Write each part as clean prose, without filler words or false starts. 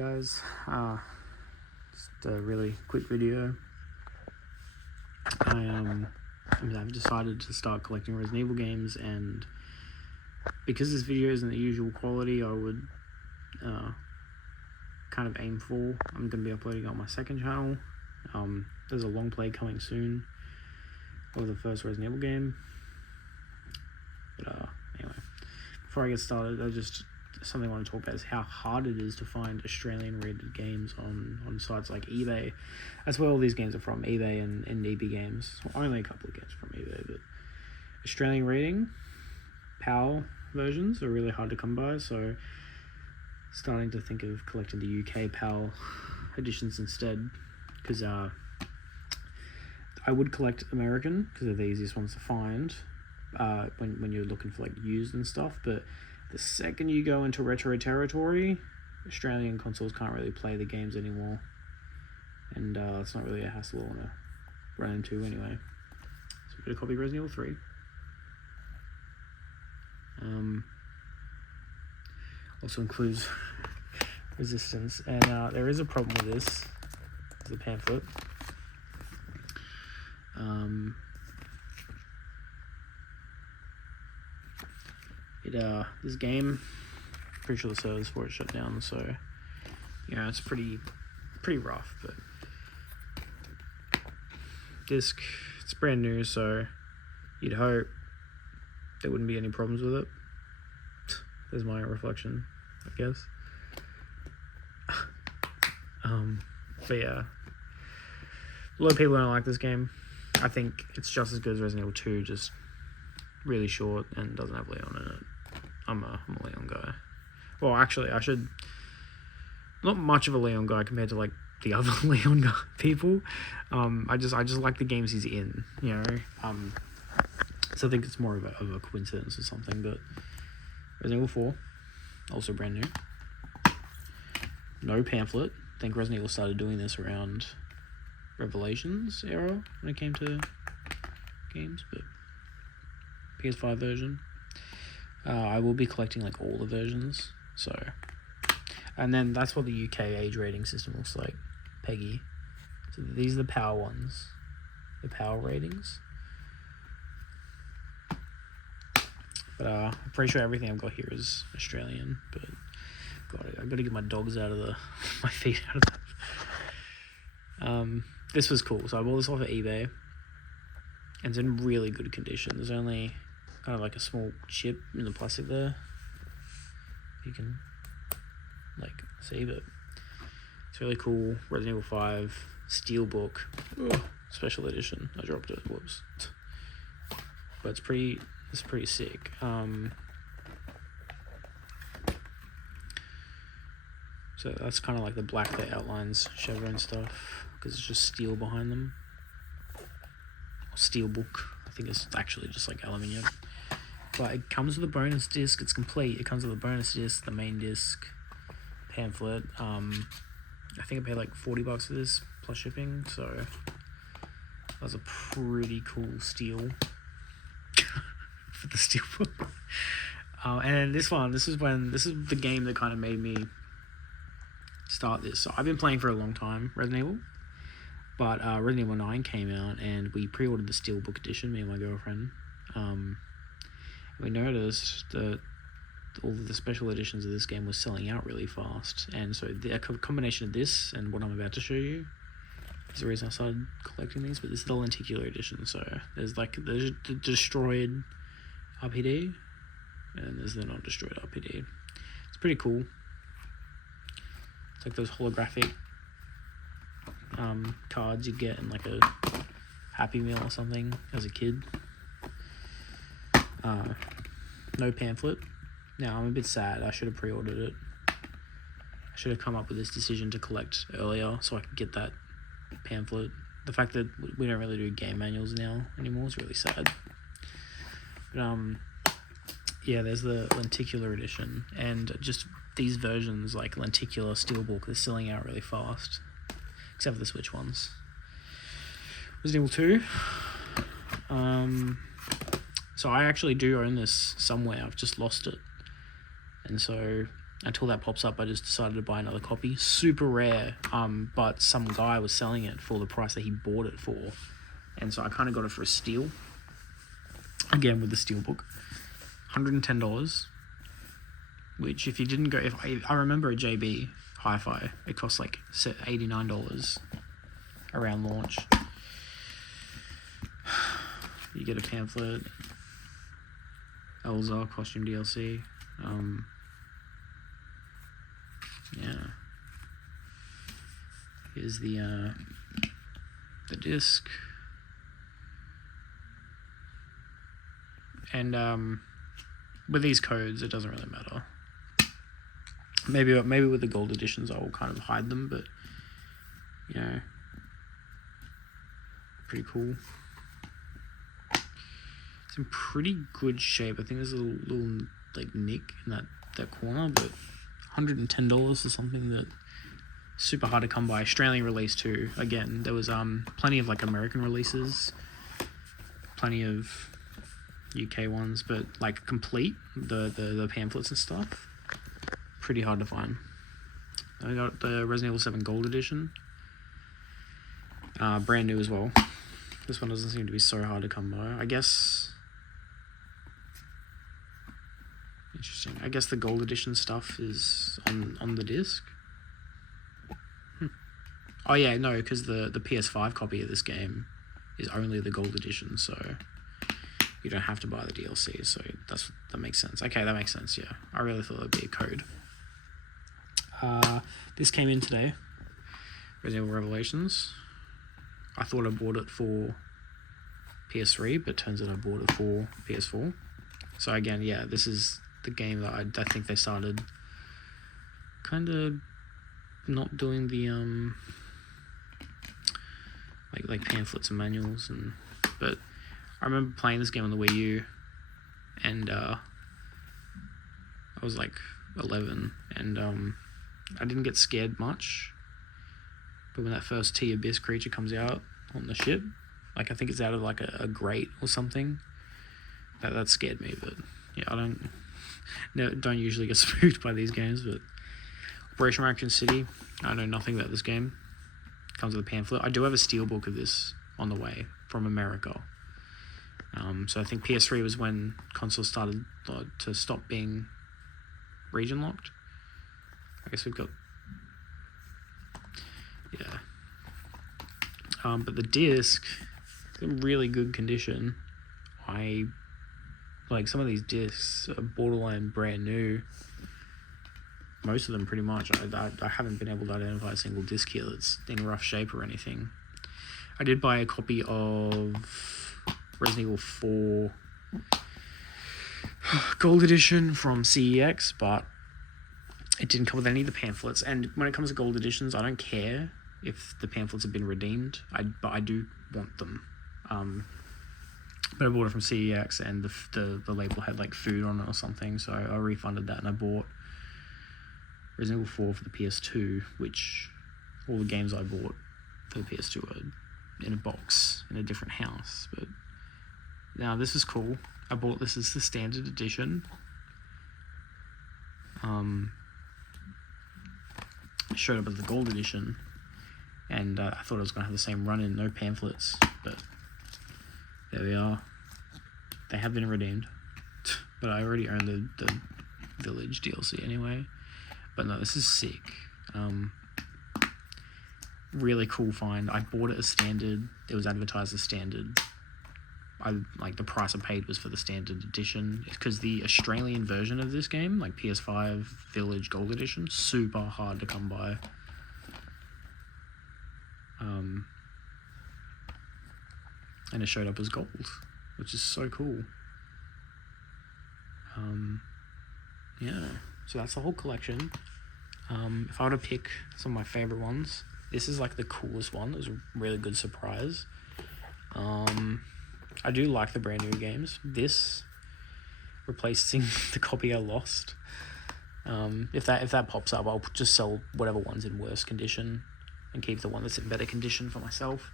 Guys, just a really quick video. I've decided to start collecting Resident Evil games, and because this video isn't the usual quality I would kind of aim for, I'm going to be uploading on my second channel. There's a long play coming soon of the first Resident Evil game. But anyway, before I get started, something I want to talk about is how hard it is to find Australian rated games on sites like eBay. That's where all these games are from, eBay and EB Games. Well, only a couple of games from eBay, but Australian rating, PAL versions are really hard to come by, so starting to think of collecting the UK PAL editions instead, because I would collect American because they're the easiest ones to find when you're looking for like used and stuff, but the second you go into retro territory, Australian consoles can't really play the games anymore, and it's not really a hassle I want to run into anyway. So I'm going to copy Resident Evil 3. Also includes Resistance, and there is a problem with this. The pamphlet. This game, pretty sure the servers for it shut down, so yeah, it's pretty rough, but disc, it's brand new, so you'd hope there wouldn't be any problems with it. There's my reflection, I guess. But yeah, a lot of people don't like this game. I think it's just as good as Resident Evil 2, just really short and doesn't have Leon in it. I'm a Leon guy. Well, actually, not much of a Leon guy compared to like the other Leon guy people. I just like the games he's in, you know. So I think it's more of a coincidence or something. But Resident Evil 4, also brand new. No pamphlet. I think Resident Evil started doing this around Revelations era when it came to games, but PS5 version. I will be collecting like all the versions, so, and then that's what the UK age rating system looks like. PEGI. So these are the power ones, the power ratings. But I'm pretty sure everything I've got here is Australian. But God, I've got to get my dogs out of my feet out of that. This was cool. So I bought this off of eBay, and it's in really good condition. There's only kind of like a small chip in the plastic there. You can like see, but it's really cool. Resident Evil 5 Steelbook special edition. I dropped it. Whoops. But it's pretty sick. So that's kind of like the black that outlines Chevron stuff, because it's just steel behind them. Steelbook. I think it's actually just like aluminium. But it comes with a bonus disc. It's complete. It comes with a bonus disc, the main disc, pamphlet. I think I paid like $40 for this plus shipping. So that was a pretty cool steal for the steelbook. And this is the game that kind of made me start this. So I've been playing for a long time Resident Evil, but Resident Evil 9 came out and we pre-ordered the Steelbook edition, me and my girlfriend. We noticed that all of the special editions of this game was selling out really fast, and so the combination of this and what I'm about to show you is the reason I started collecting these. But this is the lenticular edition, so there's the destroyed RPD and there's the not destroyed RPD. It's pretty cool. It's like those holographic cards you get in like a Happy Meal or something as a kid. No pamphlet. Now I'm a bit sad. I should have pre-ordered it. I should have come up with this decision to collect earlier so I could get that pamphlet. The fact that we don't really do game manuals now anymore is really sad. But yeah, there's the lenticular edition, and just these versions like lenticular steelbook, they're selling out really fast, except for the Switch ones. Resident Evil 2. So I actually do own this somewhere. I've just lost it, and so until that pops up, I just decided to buy another copy. Super rare, but some guy was selling it for the price that he bought it for, and so I kind of got it for a steal. Again with the steelbook, $110. Which if you didn't go, if I remember at JB Hi-Fi, it cost like $89 around launch. You get a pamphlet, Elza costume DLC. Yeah. Here's the disc. And with these codes, it doesn't really matter. Maybe with the gold editions, I will kind of hide them, but you know, pretty cool. It's in pretty good shape. I think there's a little like nick in that corner, but $110 is something that super hard to come by. Australian release too. Again, there was plenty of like American releases, plenty of UK ones, but like complete the pamphlets and stuff, pretty hard to find. I got the Resident Evil 7 Gold Edition, brand new as well. This one doesn't seem to be so hard to come by, I guess. Interesting. I guess the Gold Edition stuff is on the disc. Oh yeah, no, because the PS5 copy of this game is only the Gold Edition, so you don't have to buy the DLC, so that makes sense. Okay, that makes sense, yeah. I really thought it would be a code. This came in today, Resident Evil Revelations. I thought I bought it for PS3, but turns out I bought it for PS4. So again, yeah, this is the game that I think they started kind of not doing the like pamphlets and manuals, but I remember playing this game on the Wii U, and I was like 11, and I didn't get scared much, but when that first T-Abyss creature comes out on the ship, like I think it's out of like a grate or something, that scared me. But yeah, I don't usually get spooked by these games. But Operation Raccoon City, I know nothing about this game. Comes with a pamphlet. I do have a steelbook of this on the way from America. So I think PS3 was when consoles started to stop being region locked. I guess we've got, yeah. But the disc is in really good condition. I like some of these discs are borderline brand new. Most of them pretty much. I haven't been able to identify a single disc here that's in rough shape or anything. I did buy a copy of Resident Evil 4 Gold Edition from CEX, but it didn't come with any of the pamphlets. And when it comes to Gold Editions, I don't care if the pamphlets have been redeemed, but I do want them. But I bought it from CEX, and the label had like food on it or something, so I refunded that, and I bought Resident Evil 4 for the PS2, which all the games I bought for the PS2 are in a box in a different house. But now this is cool. I bought this as the standard edition. It showed up as the gold edition, and I thought I was going to have the same run-in, no pamphlets, but there we are. They have been redeemed, but I already own the Village DLC anyway. But no, this is sick. Really cool find. I bought it as standard. It was advertised as standard. The price I paid was for the standard edition, because the Australian version of this game, like PS5 Village Gold Edition, super hard to come by. And it showed up as gold, which is so cool. Yeah, so that's the whole collection. If I were to pick some of my favorite ones, this is like the coolest one. It was a really good surprise. I do like the brand new games. This replacing the copy I lost. If that pops up, I'll just sell whatever one's in worse condition and keep the one that's in better condition for myself.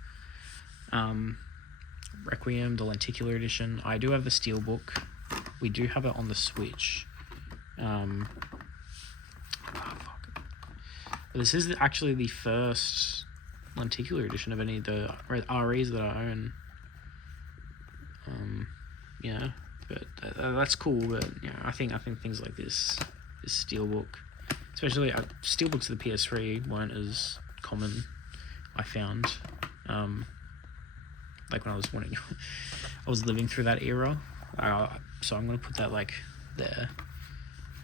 Requiem, the Lenticular Edition. I do have the Steelbook. We do have it on the Switch. But this is actually the first lenticular edition of any of the REs that I own. Yeah, but that's cool. But I think things like this steelbook, especially steelbooks of the PS3 weren't as common. I found, like when I was wanting, I was living through that era. So I'm gonna put that like there,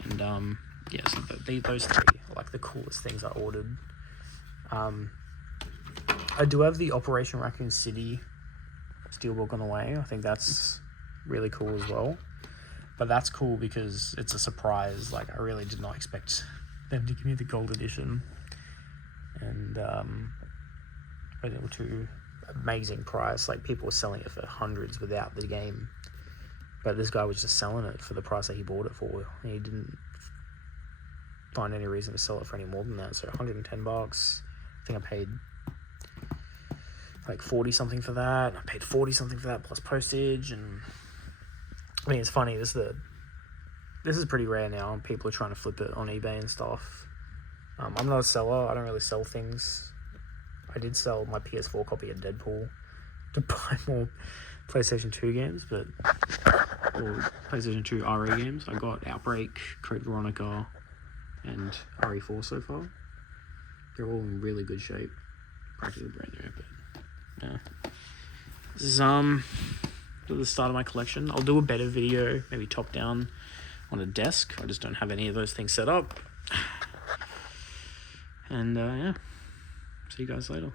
and yeah. So those three are like the coolest things I ordered. I do have the Operation Raccoon City steelbook on the way. I think that's really cool as well. But that's cool because it's a surprise. Like, I really did not expect them to give me the gold edition. And but it was to amazing price. Like, people were selling it for hundreds without the game. But this guy was just selling it for the price that he bought it for. And he didn't find any reason to sell it for any more than that. So $110. I think I paid like 40 something for that. I paid 40 something for that plus postage. And I mean, it's funny, this is pretty rare now. People are trying to flip it on eBay and stuff. I'm not a seller. I don't really sell things. I did sell my PS4 copy of Deadpool to buy more PlayStation 2 games, or PlayStation 2 RE games. I got Outbreak, Code Veronica, and RE4 so far. They're all in really good shape. Practically brand new, but yeah. This is the start of my collection. I'll do a better video, maybe top down on a desk. I just don't have any of those things set up. And yeah, see you guys later.